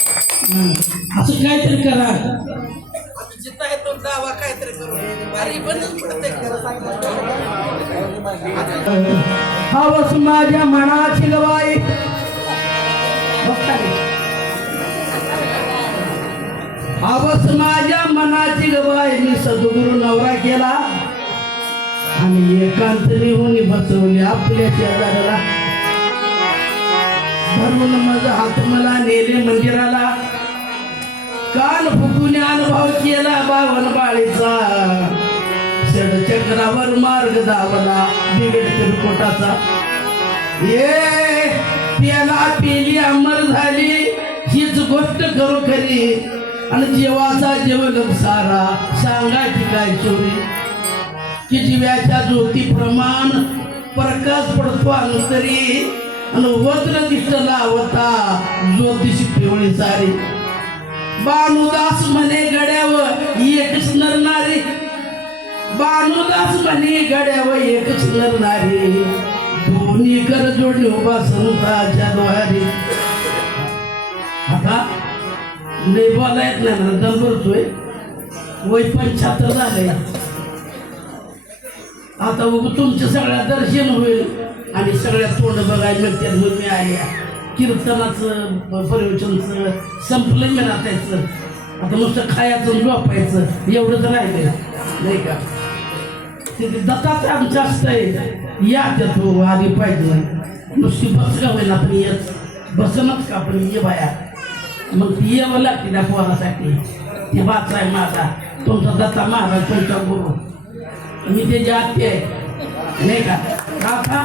हं. असं काहीतरी करा. जिता येतो दावा काहीतरी करू अरे बंदच पडते हवस माझ्या मनाची गवाई हवस माझ्या मनाची गवाई मी सद्गुरु नवरा केला. आणि एकांत निहून बसवली आपल्या शेजाराला धरून मज हात मला नेले मंदिराला. कान फुकून अनुभव केला बावन बाळीचा. षडचक्रावर मार्ग दावला बिगड किरकोटाचा. ये त्याला पेली अमर झाली हीच गोष्ट करू खरी. आणि जीवाचा जीवन सारा की काय चोरी. की जीव्याच्या ज्योती प्रमाण प्रकाश पडतो अंतरी. आणि वज्र दिष्ट लावता ज्योतिषी पिवळी सारी बानुदास म्हणे गड्यावर एकच नरणारी बानुदास म्हणे गड्यावर एकच नरणारी दोन्ही कर जोडली उभा संताच्या द्वारी. आता लय बोला येत नाही मला दम भरतोय वय पंच्याहत्तर झालंय. आता उग तुमच्या सगळ्या दर्शन होईल. आणि सगळ्या तोंड बघायला मिळतात मग मी आल्या कीर्तनाचं प्रवचनचं संपलं मी नातायचं आता नुसतं खायचं झोपायचं एवढंच राहिलं नाही का? तिथे दत्ताचं आमचं असतंय. या त्यात हो आधी पाहिजे नाही नुसती बस का होईल आपण येत. बसनच का आपण ये बाया. मग ती यावं लागते त्या पोरासाठी. ती बाचा आहे माझा. तुमचा दत्ता महाराज तुमचा गुरु. मी ते जाते आहे. नाही का? आता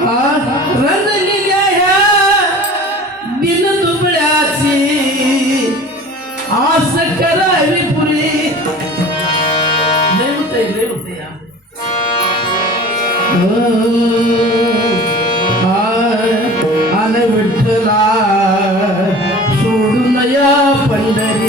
भेटत रंगलेल्या ह्या बिन दुबळ्याची. आस करावी पुरी. लय होतंय लय होतंय हो. आन विठ्ठला. सोडून या Pandhari.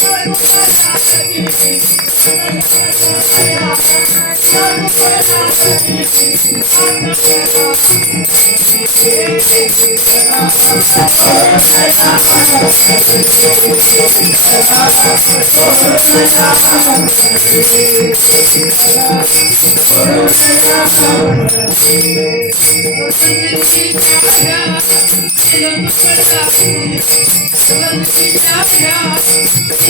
Yo no puedo hacer ni siquiera la federación. Yo no puedo hacer ni siquiera la federación. Si quieren, si quieren, si quieren. Por favor, no se enganchan. Si quieren, si quieren, si quieren. Por favor, no se enganchan. Si quieren, si quieren. Por favor, no se enganchan. Por favor, no se enganchan. Por favor, no se enganchan. Por favor, no se enganchan. Por favor, no se enganchan.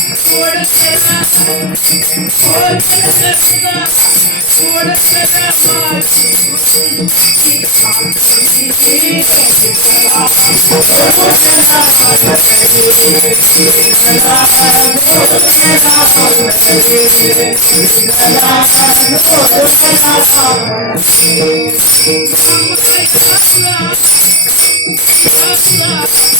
छोड़ मेरा छोड़ मेरा रास्ता छोड़ मेरा मार्ग Thank you.